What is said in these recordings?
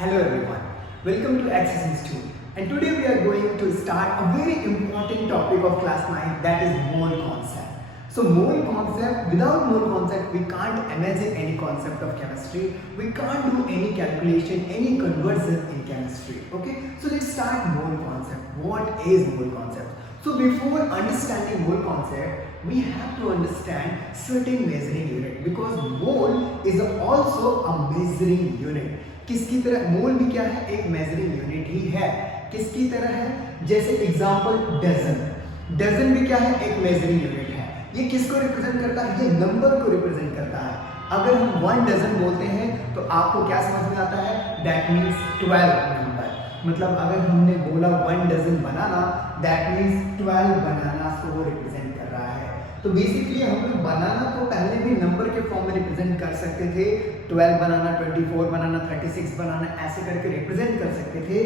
Hello everyone, welcome to Access Institute, and today we are going to start a very important topic of class 9, that is mole concept. So mole concept, without mole concept we can't imagine any concept of chemistry, we can't do any calculation, any conversion in chemistry. Okay, so let's start mole concept. What is mole concept? So before understanding mole concept, we have to understand certain measuring unit, because mole is also a measuring unit. किसकी तरह मोल भी क्या है, एक measuring unit ही है. किसकी तरह है, जैसे एग्जांपल डजन. डजन भी क्या है, एक मेजरिंग यूनिट है. ये किसको रिप्रेजेंट करता है, ये नंबर को रिप्रेजेंट करता है. अगर हम 1 डजन बोलते हैं तो आपको क्या समझ में आता है, दैट मीन्स 12 नंबर. मतलब अगर हमने बोला 1 डजन बनाना, दैट मीन्स 12 बनाना को रिप्रेजेंट कर रहा है. तो बेसिकली हम लोग बनाना तो पहले भी नंबर के फॉर्म में रिप्रेजेंट कर सकते थे. 12 बनाना, 24 बनाना, 36 बनाना, ऐसे करके रिप्रेजेंट कर सकते थे.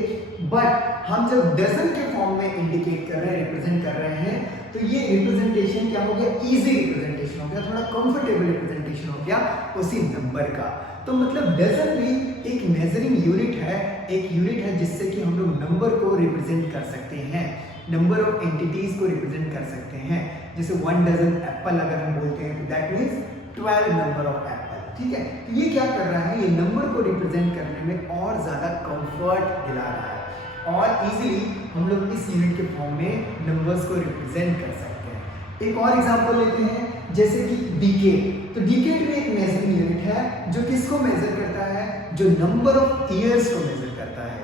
बट हम जब डजन के फॉर्म में इंडिकेट कर रहे हैं, रिप्रेजेंट कर रहे हैं, तो ये रिप्रेजेंटेशन क्या हो गया, इजी रिप्रेजेंटेशन हो गया, थोड़ा कंफर्टेबल रिप्रेजेंटेशन हो गया उसी नंबर का. तो मतलब डजन भी एक मेजरिंग यूनिट है, एक यूनिट है जिससे कि हम लोग नंबर को रिप्रेजेंट कर सकते हैं, नंबर ऑफ एंटिटीज को रिप्रेजेंट कर सकते हैं. जैसे 1 डजन एप्पल अगर हम बोलते हैं तो that means 12 number of Apple. ठीक है, तो ये क्या कर रहा है, ये नंबर को रिप्रेजेंट करने में और ज्यादा कंफर्ट दिला रहा है, और इजीली हम लोग इस यूनिट के फॉर्म में नंबर्स को रिप्रेजेंट कर सकते हैं. एक और एग्जांपल लेते हैं, जैसे कि डिकेड. तो डिकेड भी एक मेजरिंग यूनिट है जो किसको मेजर करता है, जो नंबर ऑफ ईयर्स को मेजर करता है.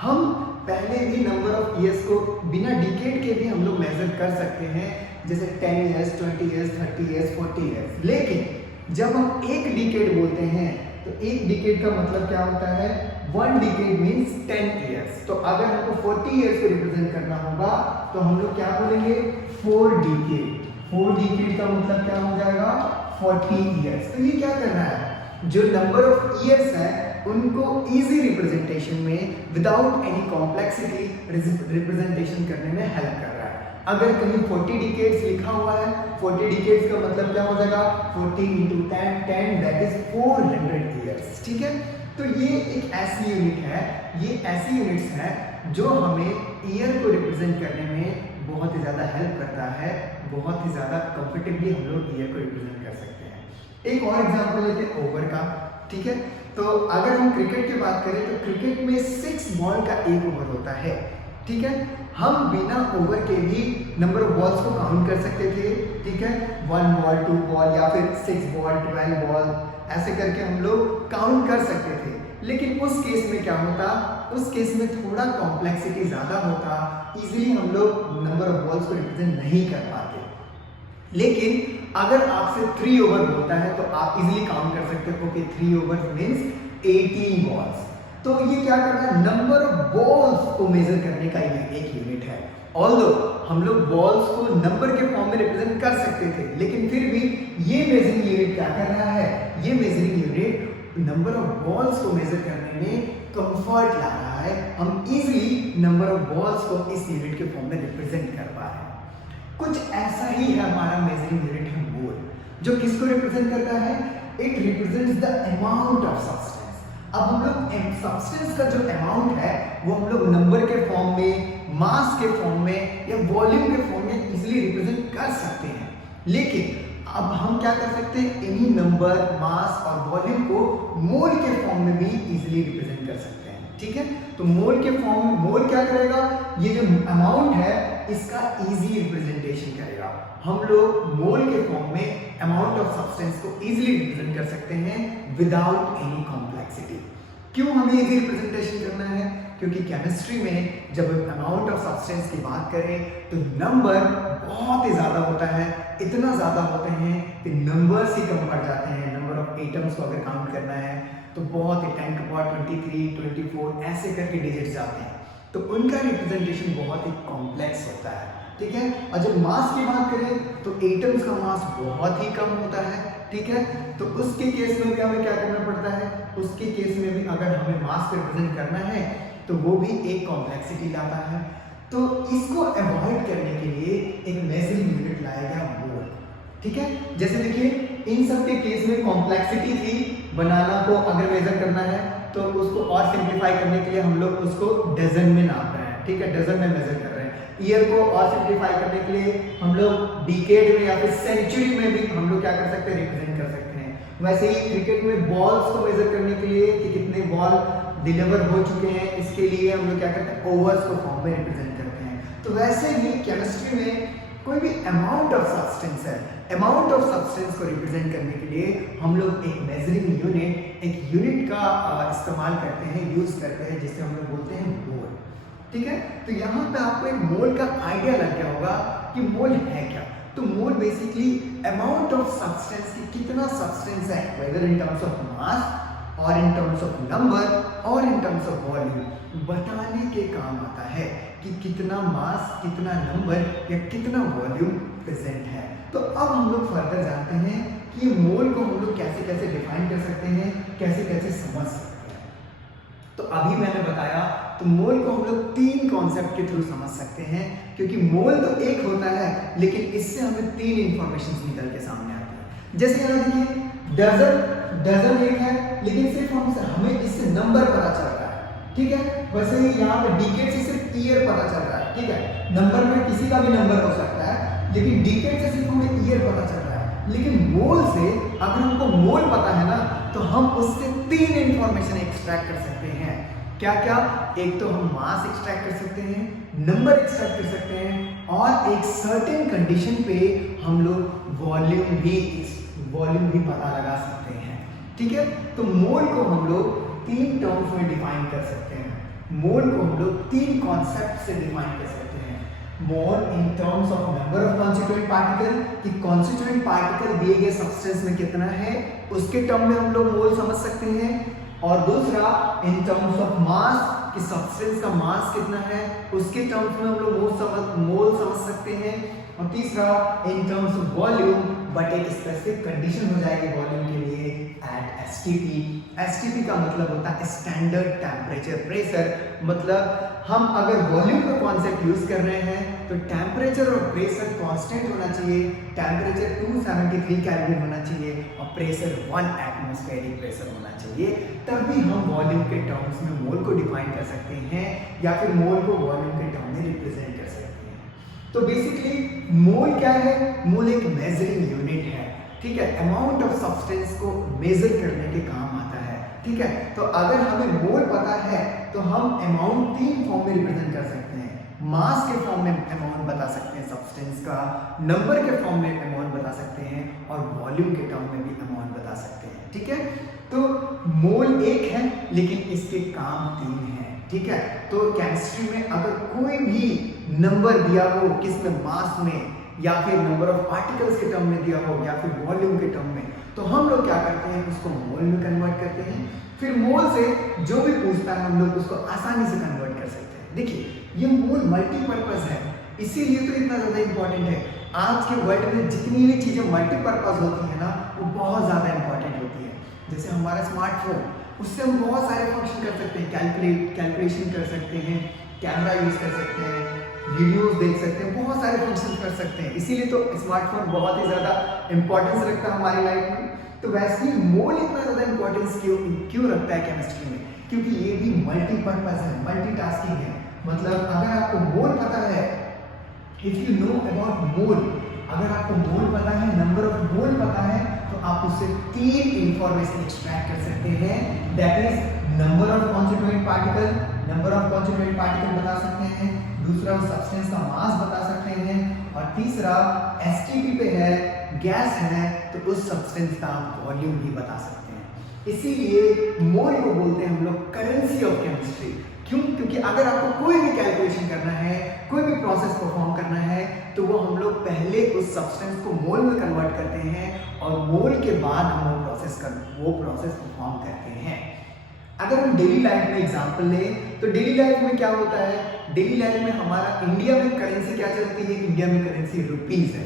हम पहले भी नंबर ऑफ ईयर्स को बिना डिकेड के भी हम लोग मेजर कर सकते हैं, जैसे 10 इयर्स, 20 इयर्स, 30 इयर्स, 40 इयर्स. लेकिन जब हम एक डिकेड बोलते हैं तो एक डिकेड का मतलब क्या होता है, 1 डिकेड मींस 10 इयर्स. तो अगर हमको 40 इयर्स को रिप्रेजेंट करना होगा तो हम लोग क्या बोलेंगे, 4 डिकेड. 4 डिकेड का मतलब क्या हो जाएगा, 40 इयर्स. तो ये क्या कर रहा है, जो नंबर ऑफ ईयर्स है उनको इजी रिप्रेजेंटेशन में विदाउट एनी कॉम्प्लेक्सिटी रिप्रेजेंटेशन करने में हेल्प कर रहा है. अगर कहीं 40 डिकेड्स लिखा हुआ है, 40 डिकेड्स का मतलब क्या हो जाएगा, 40 into 10 दैट इज 400 इयर्स. ठीक है, तो ये एक ऐसी यूनिट है, ये ऐसी यूनिट्स है जो हमें ईयर को रिप्रेजेंट करने में बहुत ही ज़्यादा हेल्प करता है, बहुत ही ज़्यादा कंफर्टेबली हम लोग ईयर को रिप्रेजेंट कर सकते हैं. एक और एग्जांपल लेते हैं ओवर का. ठीक है, तो अगर हम क्रिकेट की बात करें तो क्रिकेट में 6 बॉल का एक ओवर होता है. ठीक है, हम बिना ओवर के भी नंबर ऑफ बॉल्स को काउंट कर सकते थे. ठीक है, 1 बॉल, 2 बॉल या फिर 6 बॉल, 12 बॉल, ऐसे करके हम लोग काउंट कर सकते थे. लेकिन उस केस में क्या होता, उस केस में थोड़ा कॉम्प्लेक्सिटी ज़्यादा होता, इजीली हम लोग नंबर ऑफ बॉल्स को रिप्रेजेंट नहीं कर पाते. लेकिन अगर आपसे 3 ओवर बोलता है तो आप इजीली काउंट कर सकते हो कि 3 ओवर मीन्स 18 बॉल्स. तो ये क्या कर रहा है, नंबर ऑफ बॉल्स को मेजर करने का ये एक यूनिट है. ऑल्दो हम लोग बॉल्स को नंबर के फॉर्म में रिप्रेजेंट कर सकते थे, लेकिन फिर भी ये मेजरिंग यूनिट क्या कर रहा है, ये measuring unit number of balls को मेजर करने में कंफर्ट ला रहा है. हम इजीली नंबर ऑफ बॉल्स को इस यूनिट के फॉर्म में रिप्रेजेंट कर पा रहे हैं. कुछ ऐसा ही है हमारा मेजरिंग यूनिट है मोल, जो किसको रिप्रेजेंट करता है, it represents the amount of substance. अब हम लोग सब्सटेंस का जो अमाउंट है वो हम लोग नंबर के फॉर्म में, मास के फॉर्म में या वॉल्यूम के फॉर्म में इजीली रिप्रेजेंट कर सकते हैं. लेकिन अब हम क्या कर सकते हैं, इन्हीं नंबर, मास और वॉल्यूम को मोल के फॉर्म में भी इजीली रिप्रेजेंट कर सकते हैं. ठीक है, तो मोल के फॉर्म में मोल क्या करेगा, ये जो अमाउंट है इसका इजी रिप्रेजेंटेशन करेगा. हम लोग मोल के फॉर्म में अमाउंट ऑफ सब्सटेंस को इजीली रिप्रेजेंट कर सकते हैं विदाउट एनी कॉम्प्लेक्सिटी. क्यों हमें इजी रिप्रेजेंटेशन करना है, क्योंकि केमिस्ट्री में जब अमाउंट ऑफ सब्सटेंस की बात करें तो नंबर बहुत ही ज़्यादा होता है, इतना ज़्यादा होते हैं कि नंबर्स ही कम पड़ जाते हैं. नंबर ऑफ एटम्स को अगर काउंट करना है तो बहुत ही 10 to power 23, 24 ऐसे करके डिजिट्स जाते हैं. तो उनका रिप्रेजेंटेशन बहुत ही कॉम्प्लेक्स होता है. ठीक है, और जब मास की बात करें तो एटम्स का मास बहुत ही कम होता है. ठीक है, तो उसके केस में भी हमें क्या करना पड़ता है, उसके केस में भी अगर हमें मास को रिप्रेजेंट करना है तो वो भी एक कॉम्प्लेक्सिटी लाता है. तो इसको अवॉइड करने के लिए एक मेजरिंग यूनिट लाया गया मोल. ठीक है, जैसे देखिए इन सब के केस में कॉम्प्लेक्सिटी थी, बनाना को अगर मेजर करना है तो उसको और सिंप्लीफाई करने के लिए हम लोग उसको डजन में नाप रहे हैं, ठीक है, डजन में मेजर कर रहे हैं। ईयर को और सिंप्लीफाई करने के लिए हम लोग डिकेड में या फिर सेंचुरी में भी हम लोग क्या कर सकते हैं, रिप्रेजेंट कर सकते हैं। वैसे ही क्रिकेट में बॉल्स को मेजर करने के लिए कि कितने बॉल डिलीवर हो चुके हैं, इसके लिए हम लोग क्या करते हैं, ओवर्स को फॉर्म में रिप्रेजेंट करते हैं। तो वैसे ही केमिस्ट्री में कोई भी अमाउंट ऑफ सब्सटेंस है, अमाउंट ऑफ सब्सटेंस को रिप्रेजेंट करने के लिए हम लोग एक मेजरिंग यूनिट, एक यूनिट का इस्तेमाल करते हैं, यूज करते हैं, जिसे हम लोग बोलते हैं मोल, ठीक है। तो यहाँ पे आपको एक मोल का आइडिया लग गया होगा कि मोल है क्या। तो mole basically amount of substance की कितना सब्सटेंस है, whether in terms of mass और इन टर्म्स ऑफ नंबर और इन टर्म्स ऑफ वॉल्यूम बताने के काम आता है कि कितना मास, कितना नंबर या कितना वॉल्यूम प्रेजेंट है। तो अब हम लोग फर्दर जानते हैं कि मोल को हम लोग कैसे कैसे डिफाइन कर सकते हैं, कैसे कैसे समझ सकते हैं। तो अभी मैंने बताया, तो मोल को हम लोग 3 कॉन्सेप्ट के थ्रू समझ सकते हैं, क्योंकि मोल तो एक होता है लेकिन इससे हमें 3 इंफॉर्मेशन निकल के सामने आती है। जैसे यहाँ देखिए, डजन एक है लेकिन सिर्फ हमें इससे नंबर पता चल रहा है, ठीक है। वैसे ही यहाँ पे डिकेड से सिर्फ ईयर पता चल रहा है, ठीक है। नंबर में किसी का भी नंबर हो सकता है, लेकिन डिकेड से सिर्फ हमें ईयर पता चल रहा है। लेकिन मोल से अगर हमको मोल पता है ना, तो हम उससे 3 इंफॉर्मेशन एक्सट्रैक्ट कर सकते हैं। क्या क्या? एक तो हम मास एक्सट्रैक्ट कर सकते हैं, नंबर एक्सट्रैक्ट कर सकते हैं, और एक सर्टेन कंडीशन पे हम लोग वॉल्यूम भी पता लगा सकते हैं, ठीक है। तो मोल को हम लोग 3 टर्म्स में डिफाइन कर सकते हैं। मोल को हम लोग 3 कॉन्सेप्ट से डिफाइन कर सकते हैं। Mole in terms of number of constituent particle, कि कॉन्स्टिट्यूएंट पार्टिकल दिए गए सब्सटेंस में कितना है, उसके टर्म में हम लोग मोल समझ सकते हैं। और दूसरा इन टर्म्स ऑफ मास, कि सब्सटेंस का मास कितना है, उसके टर्म्स में हम लोग मोल समझ सकते हैं। और तीसरा इन टर्म्स ऑफ वॉल्यूम, बट एक स्पेसिफिक कंडीशन हो जाएगी वॉल्यूम के लिए, एट एसटीपी। एसटीपी का मतलब होता है स्टैंडर्ड टेम्परेचर प्रेशर। मतलब हम अगर वॉल्यूम का कॉन्सेप्ट यूज कर रहे हैं तो टेम्परेचर और प्रेशर कांस्टेंट होना चाहिए। टेम्परेचर 273 केल्विन होना चाहिए और प्रेशर 1 एटमॉस्फेरिक प्रेशर होना चाहिए, तभी हम वॉल्यूम के टर्म्स में मोल को डिफाइन कर सकते हैं या फिर मोल को वॉल्यूम के टर्म में रिप्रेजेंट कर सकते हैं। तो बेसिकली मोल क्या है? मोल एक मेजरिंग यूनिट है, ठीक है। अमाउंट ऑफ सब्सटेंस को मेजर करने के काम आता है, ठीक है। तो अगर हमें मोल पता है तो हम अमाउंट 3 फॉर्म में रिप्रेजेंट कर सकते हैं। मास के फॉर्म में अमाउंट बता सकते हैं सब्सटेंस का, नंबर के फॉर्म में अमाउंट बता सकते हैं, और वॉल्यूम के टर्म में भी अमाउंट बता सकते हैं, ठीक है। तो मोल एक है लेकिन इसके काम 3 हैं, ठीक है। तो केमिस्ट्री में अगर कोई भी नंबर दिया हो, किसमें, मास में, या फिर नंबर ऑफ पार्टिकल्स के टर्म में दिया हो, या फिर वॉल्यूम के टर्म में, तो हम लोग क्या करते हैं, उसको मोल में कन्वर्ट करते हैं। फिर मोल से जो भी पूछता है हम लोग उसको आसानी से कन्वर्ट कर सकते हैं। देखिए, ये मोल मल्टीपर्पज है, इसीलिए तो इतना ज़्यादा इंपॉर्टेंट है। आज के वर्ल्ड में जितनी भी चीज़ें मल्टीपर्पज होती है ना, वो बहुत ज़्यादा इंपॉर्टेंट होती है। जैसे हमारा स्मार्टफोन, उससे हम बहुत सारे फंक्शन कर सकते हैं, कैलकुलेशन कर सकते हैं, कैमरा यूज़ कर सकते हैं, वीडियोस देख सकते हैं, बहुत सारे फंक्शन कर सकते हैं। इसीलिए तो स्मार्टफोन बहुत ही ज़्यादा इंपॉर्टेंस रखता है हमारी लाइफ में। तो वैसे ही मोल इतना ज़्यादा इंपॉर्टेंस क्यों रखता है केमिस्ट्री में? क्योंकि ये भी मल्टीपर्पज है, मल्टीटास्किंग है। मतलब अगर आपको मोल पता है, इफ यू नो अबाउट मोल, अगर आपको मोल पता है, नंबर ऑफ मोल पता है, तो आप उससे 3 इंफॉर्मेशन एक्सट्रैक्ट कर सकते हैं। That is number of constituent particle, बता सकते हैं। दूसरा सब्सटेंस का मास बता सकते हैं, और तीसरा एसटीपी पे है, गैस है, तो उस सब्सटेंस का वॉल्यूम भी बता सकते हैं। इसीलिए मोल को बोलते हैं हम लोग करेंसी ऑफ केमिस्ट्री। क्यों? क्योंकि अगर आपको कोई भी कैलकुलेशन करना है, कोई भी प्रोसेस परफॉर्म करना है, तो वो हम लोग पहले उस सब्सटेंस को मोल में कन्वर्ट करते हैं, और मोल के बाद हम वो प्रोसेस परफॉर्म करते हैं। अगर हम डेली लाइफ में एग्जांपल लें, तो डेली लाइफ में क्या होता है? डेली लाइफ में हमारा इंडिया में करेंसी क्या चलती है? इंडिया में करेंसी रुपीज है।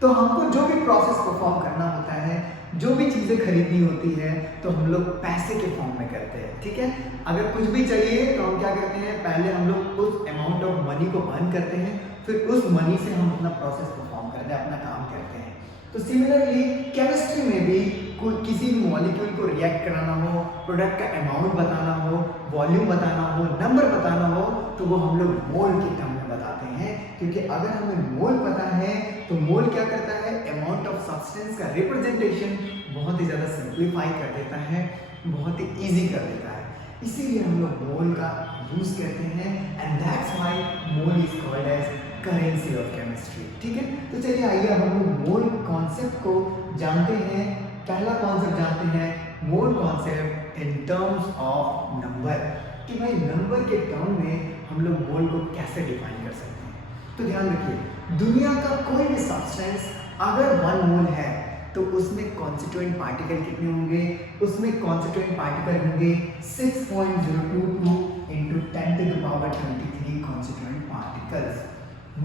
तो हमको जो भी प्रोसेस परफॉर्म करना होता है, जो भी चीज़ें खरीदनी होती है, तो हम लोग पैसे के फॉर्म में करते हैं, ठीक है। अगर कुछ भी चाहिए तो हम क्या करते हैं, पहले हम लोग उस अमाउंट ऑफ मनी को अर्न करते हैं, फिर उस मनी से हम अपना प्रोसेस परफॉर्म करते हैं, अपना काम करते हैं। तो सिमिलरली केमिस्ट्री में भी कोई किसी भी मॉलिक्यूल को रिएक्ट कराना हो, प्रोडक्ट का अमाउंट बताना हो, वॉल्यूम बताना हो, नंबर बताना हो, तो वो हम लोग मोल के टर्म में बताते हैं। क्योंकि अगर हमें मोल पता है तो मोल क्या करता है, अमाउंट ऑफ सब्सटेंस का रिप्रेजेंटेशन बहुत ही ज़्यादा सिंप्लीफाई कर देता है, बहुत ही ईजी कर देता है। इसीलिए हम लोग मोल का यूज करते हैं and that's why mole is called as currency of chemistry. ठीक है, तो चलिए आइए हम लोग मोल कॉन्सेप्ट को जानते हैं। पहला कॉन्सेप्ट जानते हैं mole concept in terms of number, कि भाई नंबर के टर्म में हम लोग मोल को कैसे डिफाइन कर सकते हैं। तो ध्यान रखिए, दुनिया का कोई भी सब्सटेंस अगर 1 मोल है तो उसमें कॉन्स्टिट्यूएंट पार्टिकल कितने होंगे, उसमें कॉन्स्टिट्यूएंट पार्टिकल होंगे 6.022 into 10⁻23 कॉन्स्टिट्यूएंट पार्टिकल्स।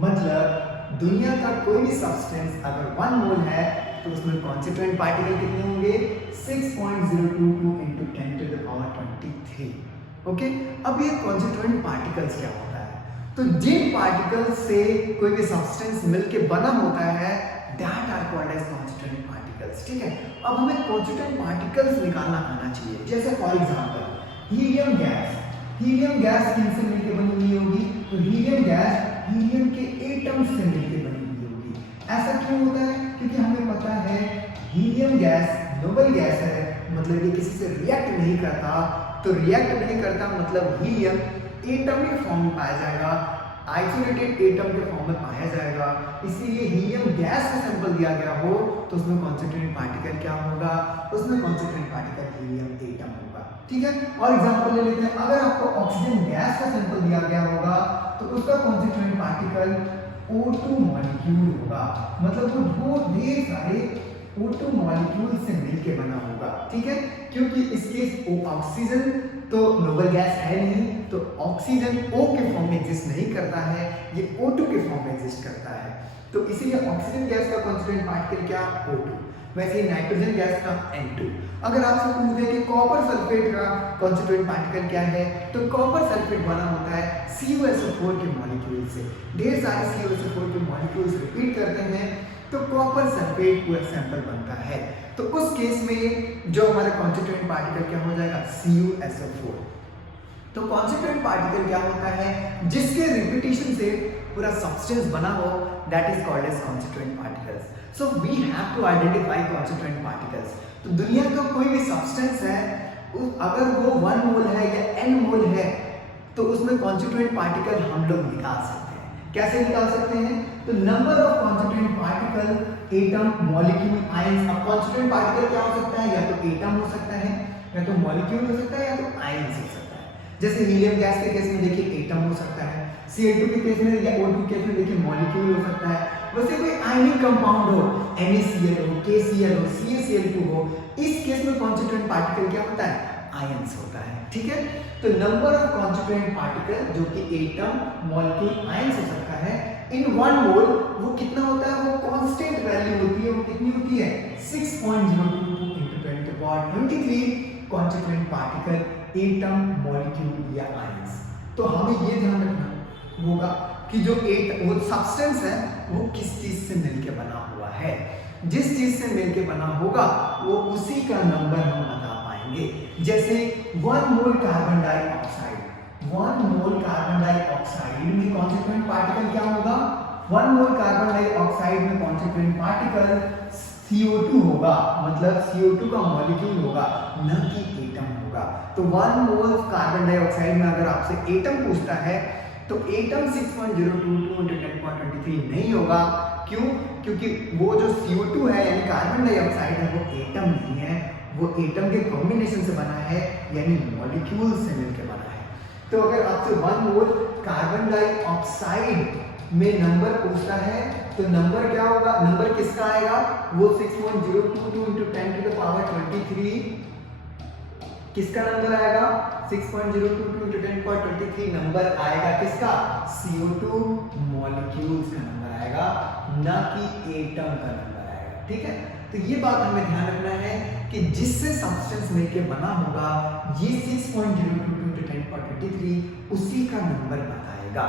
मतलब दुनिया का कोई भी सब्सटेंस अगर 1 मोल है तो उसमें कॉन्स्टिट्यूएंट पार्टिकल कितने होंगे, 6.022 into 10⁻23। ओके, अब ये कॉन्स्टिट्यूएंट पार्टिकल्स क्या होता है, तो जिन पार्टिकल्स से कोई भी सब्सटेंस मिलके बना होता है that are called as constituent particles. ठीक है, अब हमें कॉन्स्टिट्यूएंट पार्टिकल्स निकालना आना चाहिए। जैसे for example helium gas, helium gas किनसे मिलकर बनी हुई होगी, तो हीलियम गैस हीलियम के एटम्स से मिलकर बनी हुई होगी। ऐसा क्यों होता है, क्योंकि हमें पता है हीलियम गैस नोबल गैस है, मतलब ये किसी से रिएक्ट नहीं करता, तो रिएक्ट नहीं करता मतलब हीलियम एटॉमिक फॉर्म में पाया जाएगा, आइसोलेटेड एटम के फॉर्म में पाया जाएगा। इसीलिए हीलियम गैस का सैंपल दिया गया हो तो उसमें कॉन्स्टिट्यूएंट पार्टिकल क्या होगा, उसमें कॉन्स्टिट्यूएंट पार्टिकल हीलियम एटम होगा। ठीक है, और एग्जांपल ले लेते हैं, अगर आपको ऑक्सीजन गैस का सैंपल दिया गया होगा तो उसका कॉन्स्टिट्यूएंट पार्टिकल O2 मॉलिक्यूल होगा, मतलब वो ढेर सारे O2 मॉलिक्यूल से मिलके बना होगा। ठीक है, क्योंकि इसके ऑक्सीजन तो नोबल गैस है नहीं, तो ऑक्सीजन O के फॉर्म में एग्जिस्ट नहीं करता है, ये O2 के फॉर्म में एग्जिस्ट करता है। तो इसीलिए ऑक्सीजन गैस का कॉन्स्टिट्यूएंट पार्टिकल क्या, O2। वैसे नाइट्रोजन गैस का N2। अगर आपसे पूछ दे कि कॉपर सल्फेट का कॉन्स्टिट्यूएंट पार्टिकल क्या है, तो कॉपर सल्फेट बना होता है CuSO4 के मॉलिक्यूल से। ढेर सारे CuSO4 के मॉलिक्यूल्स रिपीट करते हैं तो कॉपर सल्फेट पूरा सैंपल बनता है। तो उस केस में जो हमारा कॉन्स्टिट्यूएंट पार्टिकल क्या हो जाएगा, CuSO4। तो कॉन्स्टिट्यूएंट पार्टिकल क्या होता है, जिसके रिपीटिशन से पूरा सब्सटेंस बना हो, that is called as constituent particles. So we have to identify constituent particles. तो दुनिया का कोई भी सब्सटेंस है, अगर वो 1 मोल है या n मोल है तो उसमें कॉन्स्टिट्यूएंट पार्टिकल हम लोग निकाल सकते हैं। कैसे निकाल सकते हैं, तो number of constituent particle, atom, molecule, ions. अब कॉन्स्टिट्यूएंट पार्टिकल क्या हो सकता है, या तो एटम हो सकता है, या तो मॉलिक्यूल हो सकता है, या तो आयंस हो सकता है। जैसे हीलियम गैस के केस में देखिए एटम हो सकता है, Cl2 के केस में या O2 के केस में देखिए मॉलिक्यूल हो सकता है। वैसे कोई आयनिक कंपाउंड हो, NaCl हो, KCl हो, CaCl2 हो, इस केस में कॉन्स्टिट्यूएंट पार्टिकल क्या होता है, आयंस होता है। ठीक है, तो नंबर ऑफ कॉन्स्टिट्यूएंट पार्टिकल जो कि एटम, मॉलिक्यूल, आयंस हो सकता है इन 1 मोल, वो कितना होता है, वो कांस्टेंट वैल्यू होती है। वो कितनी होती है, 6.022 into 10⁻23 constituent particle, atom, molecule या आयंस। तो हमें ये ध्यान रखना होगा कि जो वो सब्सटेंस है वो किस चीज से मिलके बना हुआ है। जिस चीज से मिलके बना होगा वो उसी का नंबर हम बता पाएंगे। जैसे 1 mole carbon dioxide, 1 mole carbon dioxide में कॉन्स्टिट्यूएंट पार्टिकल क्या होगा, 1 मोल कार्बन डाइऑक्साइड में कॉन्स्टिट्यूएंट पार्टिकल CO2 होगा, मतलब CO2 का मॉलिक्यूल होगा, न कि एटम होगा। तो 1 मोल कार्बन डाइऑक्साइड में अगर आपसे एटम पूछता है तो एटम 6.022 into 10⁻23 नहीं होगा। क्यों, क्योंकि वो जो CO2 है यानी कार्बन डाइऑक्साइड है वो एटम नहीं है, वो एटम के कॉम्बिनेशन से बना है, यानी मॉलिक्यूल से मिलकर बना है। तो अगर आपसे 1 मोल कार्बन डाइऑक्साइड में नंबर पूछता है तो नंबर क्या होगा, नंबर किसका आएगा, वो 6.022 into 10⁻23 किसका नंबर आएगा, 6.022 into 10⁻23 नंबर आएगा किसका, CO2 मॉलिक्यूल्स का नंबर आएगा, ना कि एटम का नंबर आएगा। ठीक है, तो ये बात हमें ध्यान रखना है कि जिससे सब्सटेंस मिलके बना होगा ये 6.022 into 10⁻23 उसी का नंबर बताएगा।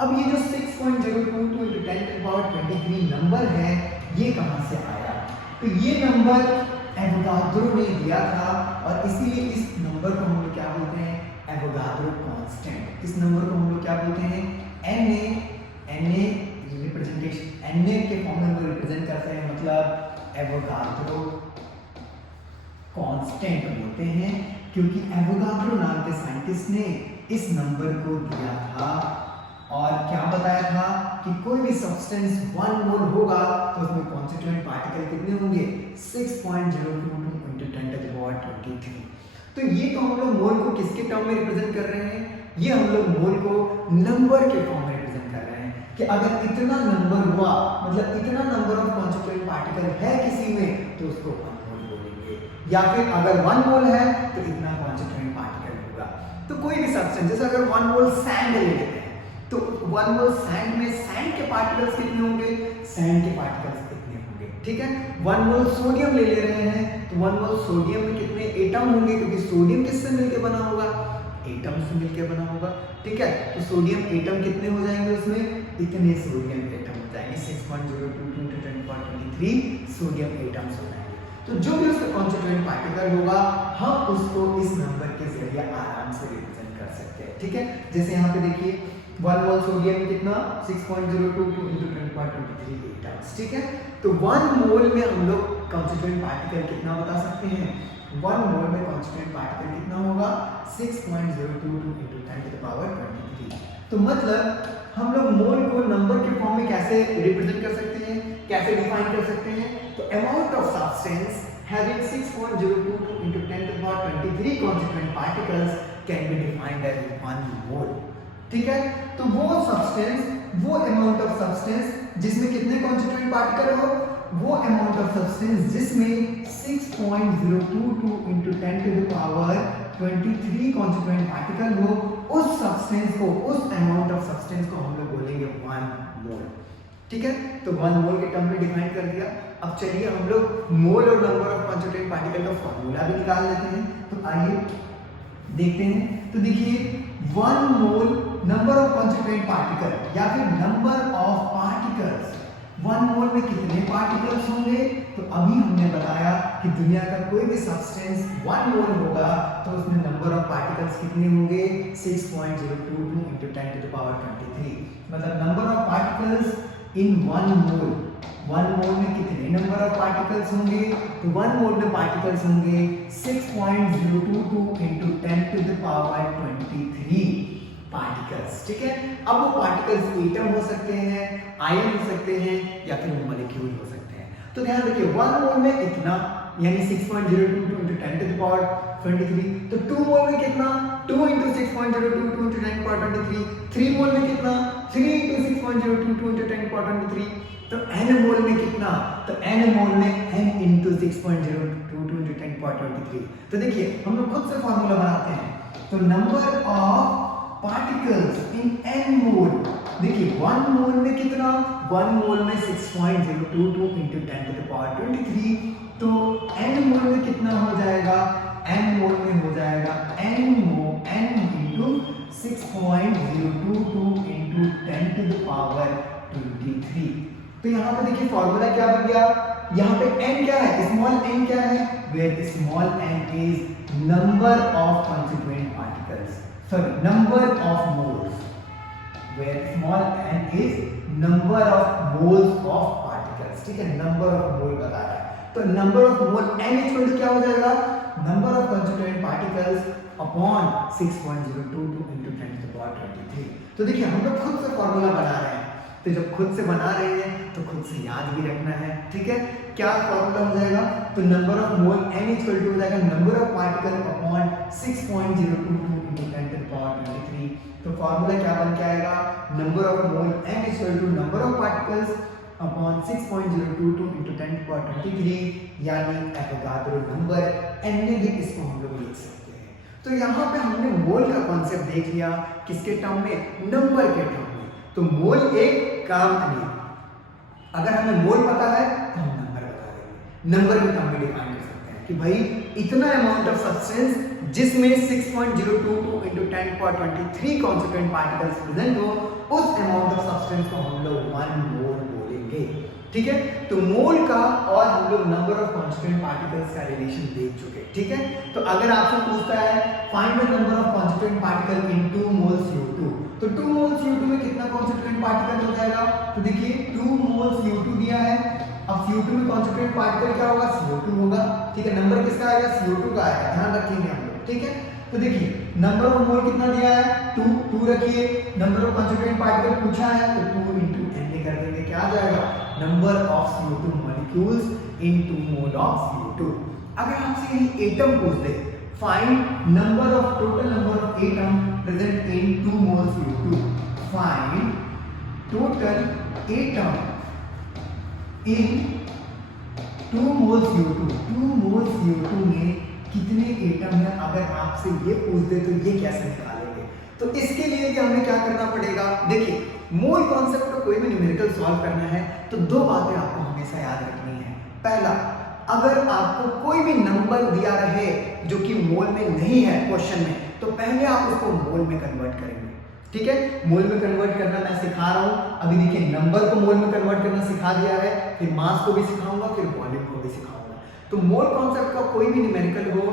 अब ये जो 6.022 into 10⁻23 नंबर है ये कहां से आया, तो ये नंबर एवोगाद्रो ने दिया था और इसीलिए इस नंबर को हम लोग क्या बोलते हैं, एवोगाद्रो कांस्टेंट। इस नंबर को हम लोग क्या बोलते हैं, Na रिप्रेजेंटेशन Na के फॉर्म में हम रिप्रेजेंट करते हैं, मतलब एवोगाद्रो कांस्टेंट बोलते हैं, क्योंकि एवोगाद्रो नाम के साइंटिस्ट ने इस नंबर को दिया था और क्या बताया था कि कोई भी सब्सटेंस 1 मोल होगा तो उसमें कॉन्स्टिट्यूएंट पार्टिकल कितने होंगे, 6.022 × 10⁻23। तो ये तो हम लोग मोल को किसके टर्म में रिप्रेजेंट कर रहे हैं, ये हम लोग मोल को नंबर के फॉर्म में रिप्रेजेंट कर रहे हैं कि अगर इतना नंबर हुआ, मतलब इतना नंबर ऑफ कॉन्स्टिट्यूएंट पार्टिकल है किसी में तो उसको 1 मोल बोलेंगे, या फिर अगर 1 मोल है तो इतना कॉन्स्टिट्यूएंट पार्टिकल होगा। तो कोई भी सब्सटेंस, जैसे अगर 1 मोल सैंड ले लेते हैं तो 1 मोल सैंड में सैंड के पार्टिकल्स कितने होंगे, सैंड के पार्टिकल्स कितने होंगे, ठीक है। 1 मोल सोडियम ले रहे हैं तो 1 मोल सोडियम में कितने एटम होंगे, क्योंकि सोडियम किससे मिलकर बना होगा, एटम से मिलकर बना होगा, ठीक है। तो सोडियम एटम कितने हो जाएंगे, उसमें इतने सोडियम एटम हो जाएंगे, 6.022 × 10⁻23 सोडियम एटम्स हो जाएंगे। तो जो भी उसका कॉन्स्टिट्यूएंट पार्टिकल होगा हम उसको इस नंबर के जरिए आराम से रिप्रेजेंट कर सकते हैं, ठीक है। जैसे यहाँ पे देखिए 1 मोल सोडियम में कितना, 6.022 × 10⁻23 एटम्स, ठीक है। तो 1 मोल में हम लोग कॉन्स्टिट्यूएंट पार्टिकल कितना बता सकते हैं, 1 मोल में कॉन्स्टिट्यूएंट पार्टिकल कितना होगा, 6.022 × 10⁻23। तो मतलब हम लोग मोल को नंबर के फॉर्म में कैसे रिप्रेजेंट कर सकते हैं, कैसे डिफाइन कर सकते हैं, तो amount of substance having 6.022 × 10⁻23 constituent particles can be defined as 1 mole, ठीक है। तो वो सब्सटेंस, वो अमाउंट ऑफ सब्सटेंस जिसमें कितने कॉन्स्टिट्यूएंट पार्टिकल हो, वो अमाउंट ऑफ सब्सटेंस जिसमें 6.022 × 10⁻23 कॉन्स्टिट्यूएंट पार्टिकल हो, उस सब्सटेंस को, उस अमाउंट ऑफ सब्सटेंस को हम लोग बोलेंगे 1 मोल, ठीक है। तो 1 मोल के टर्म में डिफाइन कर दिया। अब चलिए हम लोग मोल और नंबर ऑफ कॉन्स्टिट्यूएंट पार्टिकल का फॉर्मूला भी निकाल लेते हैं। तो आइए देखते हैं। तो देखिए 1 मोल नंबर ऑफ कॉन्स्टिट्यूएंट पार्टिकल या फिर नंबर ऑफ पार्टिकल्स, 1 मोल में कितने पार्टिकल्स होंगे, तो अभी हमने बताया कि दुनिया का कोई भी सब्सटेंस 1 मोल होगा तो उसमें नंबर ऑफ पार्टिकल्स कितने होंगे, 6.022 × 10⁻23। मतलब नंबर ऑफ पार्टिकल्स इन 1 मोल, 1 मोल में कितने नंबर ऑफ पार्टिकल्स होंगे, तो 1 मोल में पार्टिकल्स होंगे 6.022 × 10⁻23 पार्टिकल्स, ठीक है। अब वो पार्टिकल्स एटम हो सकते हैं, आयन हो सकते हैं या फिर मॉलिक्यूल हो सकते हैं। तो ध्यान रखिए 1 मोल में इतना यानी 6.022 × 10⁻23, तो 2 मोल में कितना, 2 × 6.022 × 10⁻23, 3 मोल में कितना, 3 × 6.022 × 10⁻23, तो n मोल में कितना, तो n मोल में n × 6.022 × 10⁻23। तो देखिए हम लोग खुद से फॉर्मूला बनाते हैं। तो number of particles in n मोल, देखिए 1 मोल में कितना, 1 मोल में 6.022 × 10⁻23, तो n मोल में कितना हो जाएगा, n मोल में हो जाएगा n × 6.022 × 10⁻23। तो यहाँ पे देखिए फॉर्मूला क्या बन गया, यहाँ पे n क्या है, स्मॉल n क्या है, where small n is number of constituent particles, sorry number of moles, where small n is number of moles of particles, ठीक है। नंबर ऑफ मोल बता रहा है, तो number of mole n equal to क्या हो जाएगा, number of constituent particles upon 6.022 × 10⁻23। तो देखिए हम लोग खुद से फॉर्मूला बना रहे हैं, तो जब खुद से बना रहे हैं तो खुद से याद भी रखना है, ठीक है। क्या फॉर्मूला हो जाएगा, तो number of mole n equal to हो जाएगा नंबर ऑफ पार्टिकल अपॉन 6.022 × 10⁻23। तो फॉर्मूला क्या बन के आएगा, number of mole n equal to number of particles upon 6.022 × 10⁻23, यानी एवोगाद्रो नंबर n में भी इसको हम लोग लिख सकते हैं। तो यहाँ पे हमने मोल का कॉन्सेप्ट देख लिया, किसके टर्म में, नंबर के टर्म में। तो मोल एक काम नहीं, अगर हमें मोल पता है तो हम नंबर बता देंगे, नंबर में टर्म में डिफाइन कर सकते हैं कि भाई इतना अमाउंट ऑफ सब्सटेंस जिसमें 6.022 × 10⁻23 कॉन्स्टिट्यूएंट पार्टिकल्स प्रेजेंट हो, उस अमाउंट ऑफ सब्सटेंस को हम लोग 1 मोल बोलेंगे, ठीक है। तो मोल का और हम लोग नंबर ऑफ कांस्टिट्यूएंट पार्टिकल्स का रिलेशन देख चुके हैं, ठीक है। तो अगर आपसे पूछता है find the number of constituent particle in 2 mole CO2, तो 2 मोल CO2 में कितना कांस्टिट्यूएंट पार्टिकल हो जाएगा? तो देखिए 2 मोल CO2 दिया है, अब CO2 में कांस्टिट्यूएंट पार्टिकल क्या होगा? CO2 होगा, ठीक है। नंबर किसका आएगा? CO2 का आएगा, ध्यान रखेंगे हम लोग, ठीक है। तो देखिए नंबर ऑफ मोल कितना दिया है? 2 रखिए, नंबर ऑफ कांस्टिट्यूएंट पार्टिकल पूछा है तो 2 into Na कर देंगे, क्या आ जाएगा? Number of CO2 molecules in 2 mole of CO2। अगर आपसे यही एटम पूछ दे, find number of total number of atom present in 2 mole CO2, find total atom in 2 mole CO2, 2 mole CO2 में कितने एटम है? अगर आपसे ये पूछ दे तो ये कैसे निकालेंगे? तो इसके लिए भी हमें क्या करना पड़ेगा? देखिए मोल कॉन्सेप्ट को कोई भी न्यूमेरिकल सॉल्व करना है तो 2 बातें आपको हमेशा याद रखनी है। पहला, अगर आपको कोई भी नंबर दिया रहे जो कि मोल में नहीं है क्वेश्चन में, तो पहले आप उसको मोल में कन्वर्ट करेंगे, ठीक है। मोल में कन्वर्ट करना मैं सिखा रहा हूं। अभी देखिए नंबर को मोल में कन्वर्ट करना सिखा दिया है, फिर मास को भी सिखाऊंगा, फिर वॉल्यूम को भी सिखाऊंगा। तो मोल कॉन्सेप्ट का कोई भी न्यूमेरिकल हो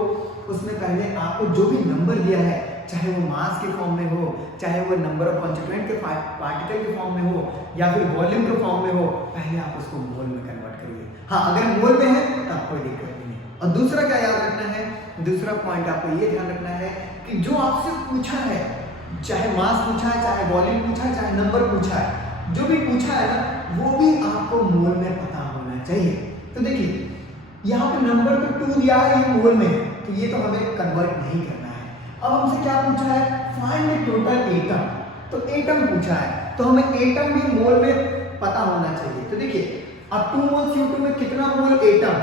उसमें पहले आपको जो भी नंबर दिया है, चाहे वो मास के फॉर्म में हो, चाहे वो नंबर ऑफ कांस्टिट्यूएंट के पार्टिकल के फॉर्म में हो या फिर वॉल्यूम के फॉर्म में हो, पहले आप उसको मोल में कन्वर्ट करिए। हाँ, अगर मोल में है तो कोई दिक्कत नहीं है। और दूसरा क्या याद रखना है? दूसरा पॉइंट आपको ये ध्यान रखना है कि जो आपसे पूछा है, चाहे मास पूछा है, चाहे वॉल्यूम पूछा है, चाहे नंबर पूछा है, जो भी पूछा है ना वो भी आपको मोल में पता होना चाहिए। तो देखिए यहाँ पे नंबर तो 2 दिया है, ये मोल में है, तो ये तो हमें कन्वर्ट नहीं करना है। अब हमसे क्या पूछा है? Find the total atom. तो एटम पूछा है तो हमें एटम भी मोल में पता होना चाहिए। तो देखिए अब 2 मोल CO2 में कितना मोल एटम,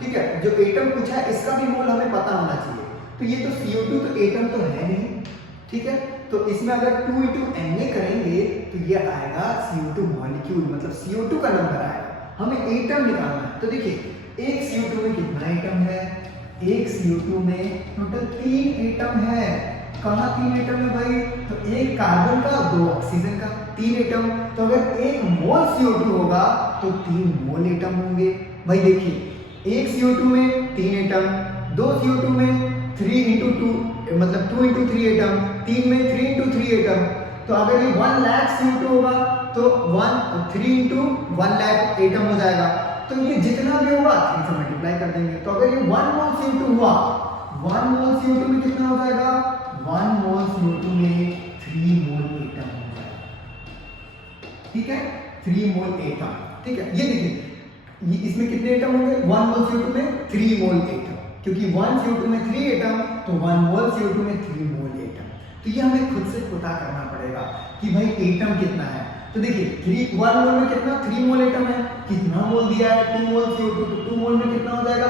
ठीक है। जो एटम पूछा है इसका भी मोल हमें पता होना चाहिए। तो ये तो CO2 तो एटम तो है नहीं, ठीक है। तो इसमें अगर 2 into Na करेंगे तो ये आएगा CO2 मॉलिक्यूल, मतलब CO2 का नंबर आएगा। हमें एटम निकालना है। तो देखिए एक CO2 में कितना एटम है? एक CO2 में टोटल 3 एटम है। कहाँ 3 एटम है भाई? तो एक कार्बन का, 2 ऑक्सीजन का, 3 एटम। तो अगर 1 मोल CO2 होगा तो 3 मोल एटम होंगे। भाई देखिए एक CO2 में 3 एटम, 2 CO2 में 3 into 2 मतलब 2 into 3 एटम, 3 में 3 into 3 एटम। तो अगर ये 1 लाख CO2 होगा तो 3 into 1 लाख एटम हो जाएगा। तो ये जितना भी होगा 3 से मल्टीप्लाई कर देंगे। तो अगर ये 1 मोल CO2 हुआ, 1 मोल CO2 में कितना हो जाएगा? 1 मोल CO2 में 3 मोल एटम हो जाएगा, ठीक है। 3 मोल एटम, ठीक है। ये देखिए ये इसमें कितने एटम होंगे? 1 मोल CO2 में 3 मोल एटम, क्योंकि 1 CO2 में 3 एटम तो 1 मोल CO2 में 3 मोल एटम। तो ये हमें खुद से पता करना पड़ेगा कि भाई एटम कितना है। तो देखिए 1 मोल में कितना? 3 मोल एटम है। कितना मोल दिया है? 2 मोल CO2, तो 2 मोल में कितना हो जाएगा?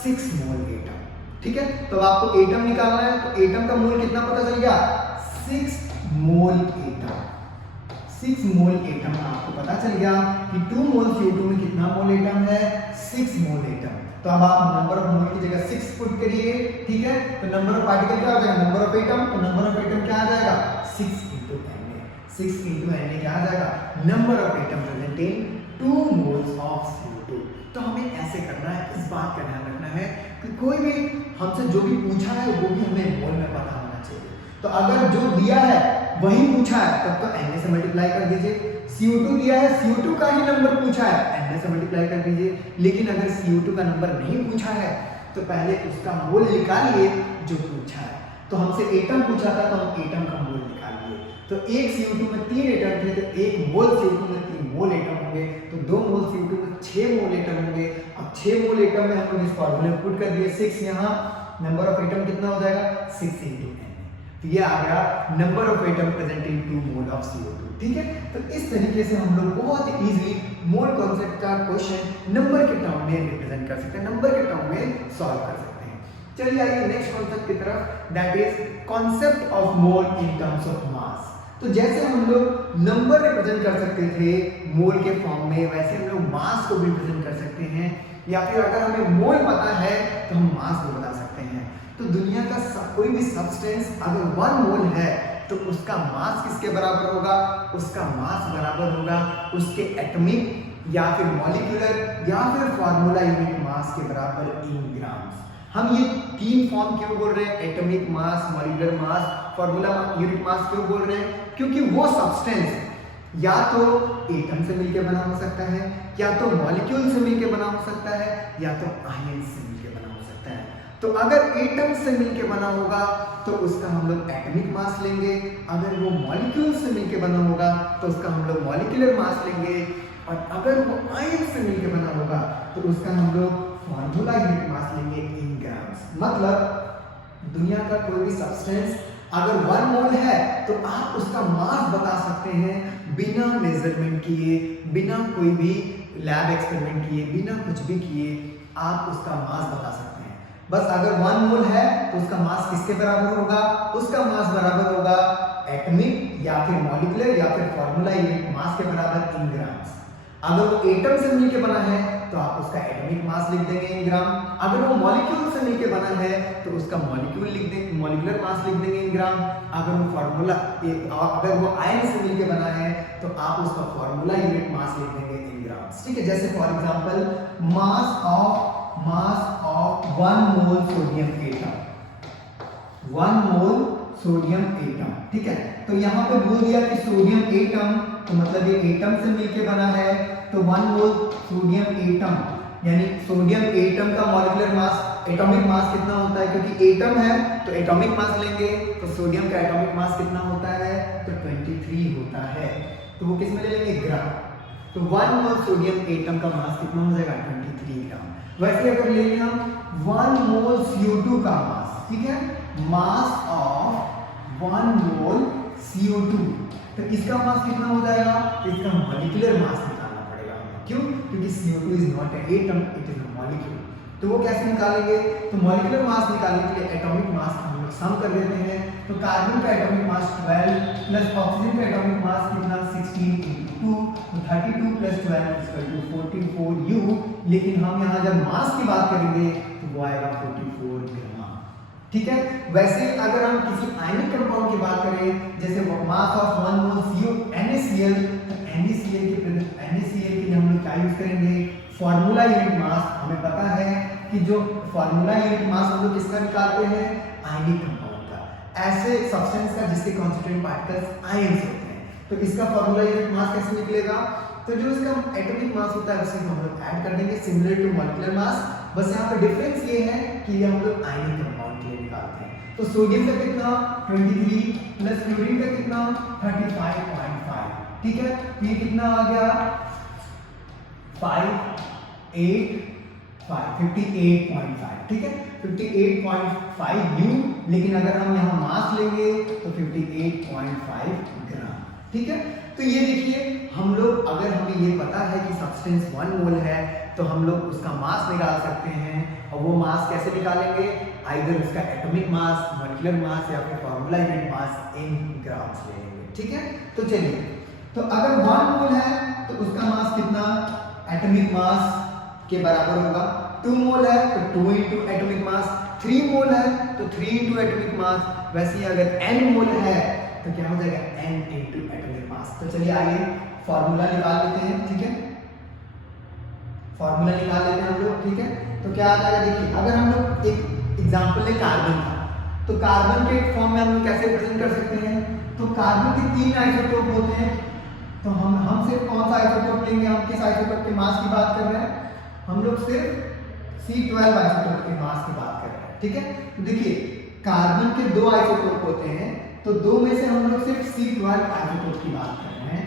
6 मोल एटम, ठीक है। तो आपको एटम निकालना है तो एटम का मोल कितना पता चल गया? 6 मोल एटम। 6 मोल एटम आपको पता चल गया कि 2 मोल CO2 में कितना मोल एटम है? 6 मोल एटम। तो अब आप नंबर ऑफ मोल की जगह 6 पुट करिए, ठीक है। तो नंबर ऑफ पार्टिकल क्या हो जाएगा? Number of atom. तो नंबर ऑफ एटम क्या आ जाएगा? 6 into Na। 6 into Na क्या आ जाएगा? Number of atom present in 2 moles of CO2। तो हमें ऐसे करना है, इस बात का ध्यान रखना है कि कोई भी हमसे जो भी पूछा है वो भी हमें मोल में पता होना चाहिए। तो अगर जो दिया है वही पूछा है तब तो Na से मल्टीप्लाई कर दीजिए। CO2 दिया है, CO2 का ही नंबर पूछा है, Na से मल्टीप्लाई कर दीजिए। लेकिन अगर CO2 का नंबर नहीं पूछा है तो पहले उसका मोल निकालिए जो पूछा है। तो हमसे एटम पूछा था तो हम एटम का मोल निकालिए। तो एक CO2 में 3 एटम थे तो 1 मोल CO2 में 3 मोल एटम होंगे। तो 2 मोल CO2 में 6 मोल एटम होंगे। अब 6 मोल एटम में हम लोग इस फॉर्मूले में पुट कर दिए 6, यहाँ नंबर ऑफ एटम कितना हो जाएगा? 6 into Na। तो ये आ गया number of atom present in 2 mole of CO2, ठीक है। तो इस तरीके से हम लोग बहुत इजीली मोल कॉन्सेप्ट का क्वेश्चन नंबर के टर्म में रिप्रेजेंट कर सकते हैं, नंबर के टर्म में सॉल्व कर सकते हैं। चलिए आइए नेक्स्ट कॉन्सेप्ट की तरफ, that is concept of mole in terms of मास। तो जैसे हम लोग नंबर रिप्रेजेंट कर सकते थे मोल के फॉर्म में, वैसे हम लोग मास को भी रिप्रेजेंट कर सकते हैं, या फिर अगर हमें मोल पता है तो हम मास भी बता सकते हैं। तो दुनिया का कोई भी सब्सटेंस अगर 1 मोल है तो उसका मास किसके बराबर होगा? उसका मास बराबर होगा उसके एटॉमिक या फिर मॉलिक्यूलर या फिर फार्मूला यूनिट मास के बराबर इन ग्राम्स। हम ये तीन फॉर्म क्यों बोल रहे हैं, atomic mass, molecular mass, formula unit mass क्यों बोल रहे हैं, क्योंकि वो सब्सटेंस या तो एटम से मिलकर बना हो सकता है, या तो मॉलिक्यूल से मिलकर बना हो सकता है, या तो आयन से मिलकर बना हो सकता है। तो अगर एटम से मिलकर बना होगा तो उसका हम लोग एटॉमिक मास लेंगे, अगर वो मॉलिक्यूल से मिलकर बना होगा तो उसका हम लोग मॉलिक्यूलर मास लेंगे, और अगर वो आयन से मिलकर बना होगा तो उसका हम लोग फार्मूला यूनिट मास लेंगे इन ग्राम्स। मतलब दुनिया का कोई भी सब्सटेंस अगर 1 मोल है तो आप उसका मास बता सकते हैं बिना मेजरमेंट किए, बिना कोई भी लैब एक्सपेरिमेंट किए, बिना कुछ भी किए आप उसका मास बता सकते हैं। बस अगर 1 मोल है तो उसका मास किसके बराबर होगा, उसका मास बराबर होगा एटॉमिक या फिर मॉलिक्यूलर या फिर फार्मूला यूनिट मास के बराबर इन ग्राम्स। अगर वो एटम से मिलके बना है तो आप उसका एटॉमिक मास लिख देंगे इन ग्राम, अगर वो मॉलिक्यूल से मिलके बना है तो उसका मॉलिक्यूल लिख देंगे, मॉलिक्यूलर मास लिख देंगे इन ग्राम, अगर वो फार्मूला अगर वो आयन से मिलके बना है तो आप उसका फार्मूला यूनिट मास लिख देंगे इन ग्राम्स। ठीक है, जैसे for example mass of 1 mole sodium atom, 1 mole sodium atom. ठीक है, तो यहाँ पे बोल दिया कि सोडियम एटम, तो मतलब ये एटम से मिलके बना है, तो 1 मोल सोडियम एटम यानी सोडियम एटम का मॉलिक्यूलर मास, एटॉमिक मास कितना होता है, क्योंकि एटम है तो एटॉमिक मास लेंगे, तो सोडियम का एटॉमिक मास कितना होता है, तो 23 होता है, तो वो किस में ले लेंगे, ग्राम। तो 1 मोल सोडियम एटम का मास कितना हो जाएगा, 23 ग्राम। वैसे अगर ले लें हम 1 मोल CO2 का मास, ठीक है, मास ऑफ 1 मोल CO2, तो इसका मास कितना हो जाएगा, इसका मॉलिक्यूलर मास निकालना पड़ेगा हमें। क्यों, क्योंकि CO2 is not an atom, it is a molecule. तो वो कैसे निकालेंगे, तो मॉलिक्यूलर मास निकालने के लिए एटॉमिक मास हम लोग सम कर देते हैं। तो कार्बन का एटॉमिक मास 12 प्लस ऑक्सीजन का एटॉमिक मास कितना 16 × 2, तो 32 + 12 = 44 U। लेकिन हम यहाँ जब मास की बात करेंगे तो वो आएगा 44 ग्राम। ठीक है, वैसे अगर हम किसी आयनिक कंपाउंड की बात करें, जैसे मास ऑफ 1 मोल NaCl, तो NaCl के लिए हम लोग क्या यूज करेंगे, फार्मूला यूनिट मास। हमें पता है कि जो फार्मूला यूनिट मास हम लोग किसका निकालते हैं, आयनिक कंपाउंड का, ऐसे सब्सटेंस का जिसके कॉन्स्टिट्यूएंट पार्टिकल्स आयंस होते हैं। तो इसका फार्मूला यूनिट मास कैसे निकलेगा, तो जो इसका एटॉमिक मास होता है उसे हम लोग ऐड कर देंगे सिमिलर टू मॉलिक्यूलर मास। बस यहाँ पे डिफरेंस ये है कि ये हम लोग आयनिक कंपाउंड के लिए निकालते हैं। तो सोडियम का कितना 23 प्लस क्लोरीन का कितना 35.5। ठीक है, तो ये कितना आ गया 58.5। ठीक है, 58.5 U। लेकिन अगर हम यहाँ मास लेंगे तो 58.5 ग्राम। ठीक है, तो ये देखिए हम लोग, अगर हमें ये पता है कि सब्सटेंस 1 मोल है तो हम लोग उसका मास निकाल सकते हैं। और वो मास कैसे निकालेंगे, आइदर उसका एटॉमिक मास, मॉलिक्यूलर मास या फिर formula unit mass in grams ले लेंगे। ठीक है, तो चलिए, तो अगर 1 मोल है तो उसका मास कितना एटॉमिक मास के बराबर होगा, 2 मोल है तो 2 × एटॉमिक मास, 3 मोल है तो 3 × एटॉमिक मास। वैसे ही अगर n मोल है तो क्या हो जाएगा, n × एटॉमिक मास। तो चलिए आगे फार्मूला निकाल लेते हैं। ठीक है, फार्मूला निकाल लेते हैं हम लोग। ठीक है, तो क्या आ जाएगा, देखिए अगर हम लोग एक एग्जांपल ले कार्बन का, तो कार्बन के फॉर्म में हम लोग कैसे रिप्रेजेंट कर सकते हैं, तो कार्बन के 3 आइसोटोप होते हैं। तो हम सिर्फ कौन सा आइसोटोप लेंगे, हम किस आइसोटोप के मास की बात कर रहे हैं, हम लोग सिर्फ C12 आइसोटोप के मास की बात कर रहे हैं। ठीक है, तो देखिए कार्बन के 2 आइसोटोप होते हैं, तो 2 में से हम लोग सिर्फ C12 आइसोटोप की बात कर रहे हैं।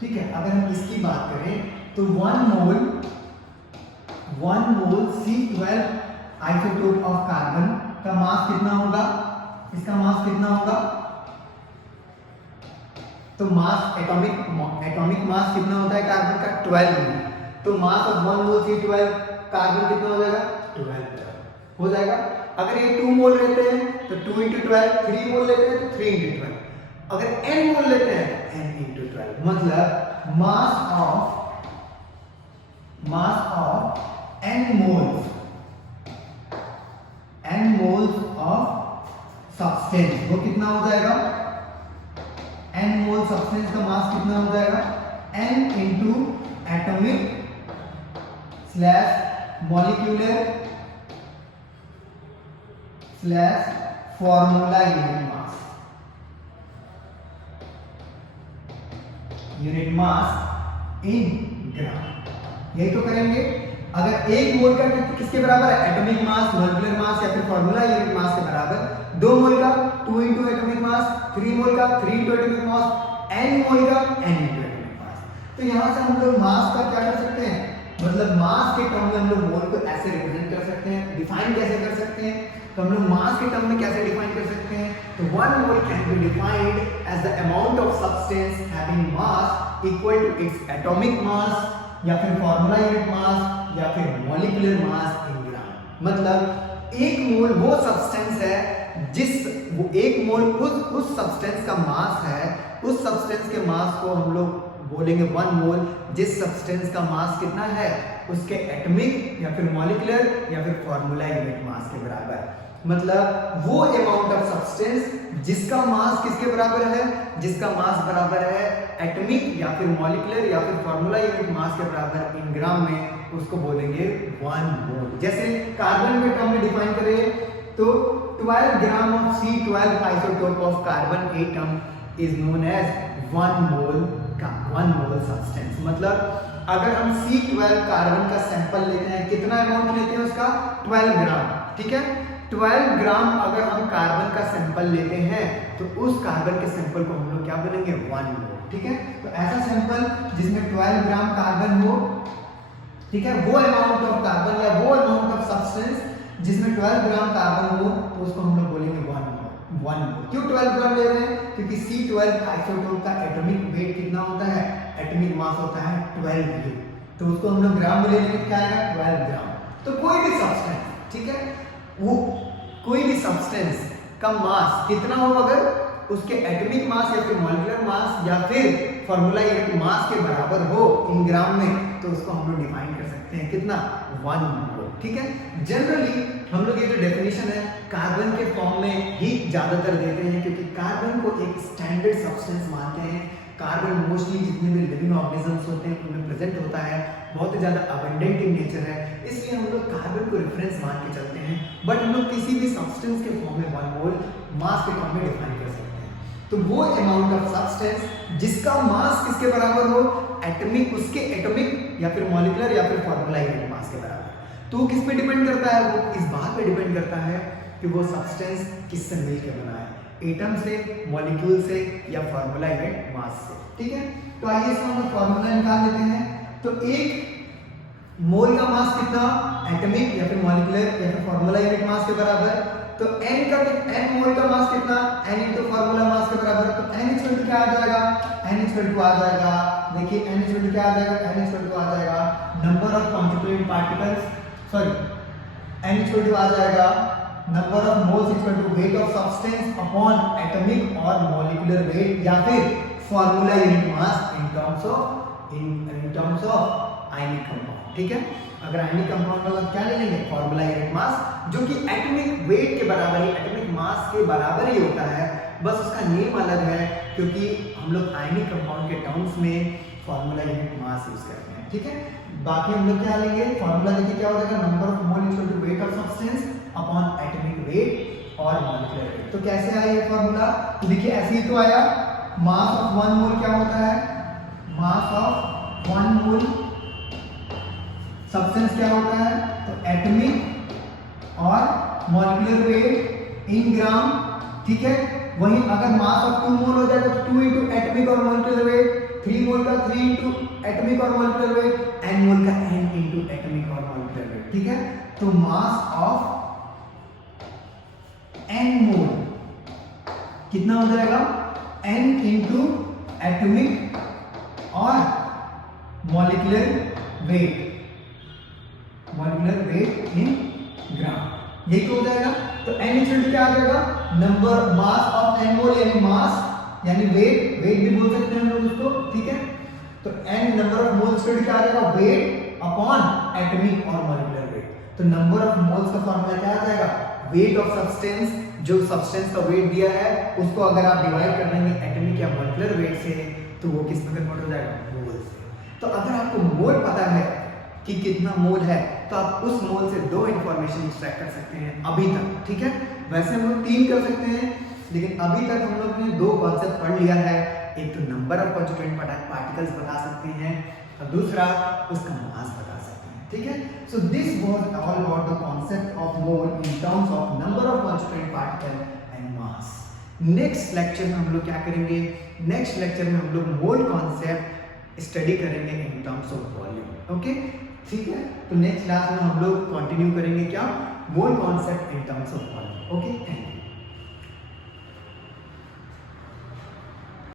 ठीक है, अगर हम इसकी बात करें तो 1 मोल C12 आइसोटोप ऑफ कार्बन का मास कितना होगा, इसका मास कितना होगा, तो मास एटॉमिक मास कितना होता है कार्बन का 12। तो mass of 1 mole C12 carbon कितना हो जाएगा, 12 हो जाएगा। अगर ये 2 मोल लेते हैं तो 2 × 12, 3 मोल लेते हैं तो 3 × 12, अगर n मोल लेते हैं n × 12, मतलब mass of n moles of substance वो कितना हो जाएगा, n मोल सब्सटेंस का मास कितना हो जाएगा, n × atomic slash molecular slash formula unit mass in gram. यही तो करेंगे। अगर एक मोल का किसके बराबर है, एटॉमिक मास, मॉलिक्यूलर मास या फिर फॉर्मूला यूनिट मास के बराबर, 2 मोल का 2 इंटू एटॉमिक मास, 3 मोल का 3 इंटू एटॉमिक मास, n मोल का n इंटू एटॉमिक मास। तो यहां से हम लोग मास का क्या कर सकते हैं, मतलब मास के टर्म में हम लोग मोल को ऐसे रिप्रेजेंट कर सकते हैं, डिफाइन कैसे कर सकते हैं। तो हम लोग मास के टर्म में कैसे डिफाइन कर सकते हैं, तो 1 mole can be defined as the amount of substance having mass equal to its atomic mass या फिर फॉर्मूला यूनिट मास या फिर मॉलिक्यूलर मास इन ग्राम। मतलब एक मोल वो सब्सटेंस है जिस वो एक मोल उस सब्सटेंस का मास है, उस सब्सटेंस के मास को हम लोग बोलेंगे 1 मोल, जिस सब्सटेंस का मास कितना है उसके एटॉमिक या फिर मॉलिक्यूलर या फिर फॉर्मूला यूनिट मास के बराबर। मतलब वो अमाउंट ऑफ सब्सटेंस जिसका मास किसके बराबर है, जिसका मास बराबर है एटॉमिक या फिर मॉलिक्यूलर या फिर फॉर्मूला यूनिट मास के बराबर इन ग्राम में, उसको बोलेंगे 1 मोल। जैसे कार्बन के टर्म में डिफाइन करें तो 12 gram of C12 isotope of carbon atom is known as 1 mole substance. मतलब अगर हम C12 कार्बन का सैंपल लेते हैं, कितना अमाउंट लेते हैं उसका, 12 ग्राम, ठीक है। 12 ग्राम अगर हम कार्बन का सैंपल लेते हैं तो उस कार्बन के सैंपल को हम लोग क्या बोलेंगे, 1 मोल, ठीक है। तो ऐसा सैंपल जिसमें 12 ग्राम कार्बन हो, ठीक है, वो अमाउंट ऑफ कार्बन या वो अमाउंट ऑफ सब्सटेंस जिसमें 12 ग्राम कार्बन हो, तो उसको हम लोग बोलेंगे 1 मोल। क्यों 12 ग्राम ले रहे हैं, क्योंकि C12 आइसोटोप का एटॉमिक वेट कितना होता है, एटॉमिक मास होता है 12 ग्राम, तो उसको हम लोग ग्राम में ले लेंगे, क्या आएगा 12 ग्राम। तो कोई भी सब्सटेंस, ठीक है, वो कोई भी सब्सटेंस का मास कितना हो, अगर उसके एटॉमिक मास या फिर मॉलिक्यूलर मास या फिर फॉर्मूला यूनिट मास के बराबर हो इन ग्राम में, तो उसको हम लोग डिफाइन कर सकते हैं कितना, 1 मोल, ठीक है। जनरली हम लोग ये जो डेफिनेशन है कार्बन के फॉर्म में ही ज्यादातर देते हैं, क्योंकि कार्बन को एक स्टैंडर्ड सब्सटेंस मानते हैं। कार्बन मोस्टली जितने भी लिविंग ऑर्गेनिजम्स होते हैं उनमें प्रेजेंट होता है, बहुत ही ज़्यादा अबंडेंट इन नेचर है, इसलिए हम लोग कार्बन को रेफरेंस मान के चलते हैं। बट हम लोग किसी भी सब्सटेंस के फॉर्म में 1 मोल मास के फॉर्म में डिफाइन कर सकते हैं। तो वो अमाउंट ऑफ सब्सटेंस जिसका मास किसके बराबर हो, एटॉमिक, उसके एटॉमिक या फिर मॉलिक्यूलर या फिर फॉर्मूला यूनिट मास के बराबर। तो वो किस पे डिपेंड करता है, वो इस बात पे डिपेंड करता है कि वो सब्सटेंस किससे मिलकर बना है, एटम से, मॉलिक्यूल से या फॉर्मूला यूनिट मास से, ठीक है। तो आइए इसका हम फॉर्मूला निकाल लेते हैं। तो एक मोल का मास कितना, एटॉमिक या फिर मॉलिक्यूलर या फिर फॉर्मूला यूनिट मास के बराबर। तो n मोल का मास कितना, n इनटू फॉर्मूला मास के बराबर। तो n इक्वल टू क्या आ जाएगा, n इक्वल टू आ जाएगा, देखिए n इक्वल टू क्या आ जाएगा, n इक्वल टू आ जाएगा number of constituent particles, sorry n equal to आ जाएगा number of moles equal to weight of substance upon atomic और मॉलिक्यूलर वेट या फिर formula unit mass in terms of ionic compound, ठीक है। अगर आयनिक कंपाउंड का क्या ले लेंगे, फॉर्मूला यूनिट मास, जो कि एटॉमिक वेट के बराबर ही, एटॉमिक मास के बराबर ही होता है, बस उसका नेम अलग है, क्योंकि हम लोग आयनिक कंपाउंड के टर्म्स में फॉर्मूला यूनिट मास यूज करते हैं, ठीक है। बाकी हम लोग क्या लेंगे, फॉर्मूला देखिए क्या हो जाएगा, number of mole equal to weight of substance upon atomic weight और मॉलिक्यूलर वेट। तो कैसे आया ये फॉर्मूला, तो देखिए ऐसे ही तो आया, मास ऑफ 1 मोल क्या होता है, मास ऑफ 1 मोल सब्सटेंस क्या होता है, तो एटॉमिक और मॉलिक्यूलर वेट इन ग्राम, ठीक है। वहीं अगर मास ऑफ 2 मोल हो जाए तो 2 इंटू एटॉमिक और मॉलिक्यूलर वेट, 3 मोल का 3 इंटू एटॉमिक और मॉलिक्यूलर वेट, n मोल का n इंटू एटॉमिक और मॉलिक्यूलर वेट, ठीक है। तो मास ऑफ n मोल कितना हो जाएगा, n इंटू एटॉमिक और मॉलिक्यूलर वेट इन ग्राम, यही तो हो जाएगा। तो n इक्वल टू क्या आ जाएगा, नंबर मास ऑफ n मोल यानी मास यानी वेट भी बोल सकते हैं हम लोग उसको, ठीक है। तो n number of moles equal to क्या आ जाएगा, वेट अपॉन एटॉमिक और मॉलिक्यूलर वेट। तो नंबर ऑफ मोल्स का फॉर्मूला क्या आ जाएगा, वेट ऑफ सब्सटेंस, जो सब्सटेंस का वेट दिया है उसको अगर आप डिवाइड कर देंगे एटॉमिक या मॉलिक्यूलर वेट से, तो वो किस में कन्वर्ट हो जाएगा, मोल से। तो अगर आपको मोल पता है कि कितना मोल है तो आप उस मोल से दो इंफॉर्मेशन एक्सट्रैक्ट कर सकते हैं अभी तक, ठीक है। वैसे हम लोग 3 कर सकते हैं, लेकिन अभी तक हम लोग ने 2 कॉन्सेप्ट पढ़ लिया है। एक तो नंबर ऑफ कॉन्स्टिट्यूएंट पार्टिकल्स बता सकते हैं और दूसरा उसका मास बता सकते हैं, ठीक है। So this was all about the concept of mole in terms of number of constituent particle and mass. Next lecture में हम लोग क्या करेंगे, नेक्स्ट लेक्चर में हम लोग मोल कॉन्सेप्ट स्टडी करेंगे इन टर्म्स ऑफ वॉल्यूम, ओके, ठीक है। तो नेक्स्ट क्लास में हम लोग कंटिन्यू करेंगे क्या, mole concept in terms of volume, okay, thank you.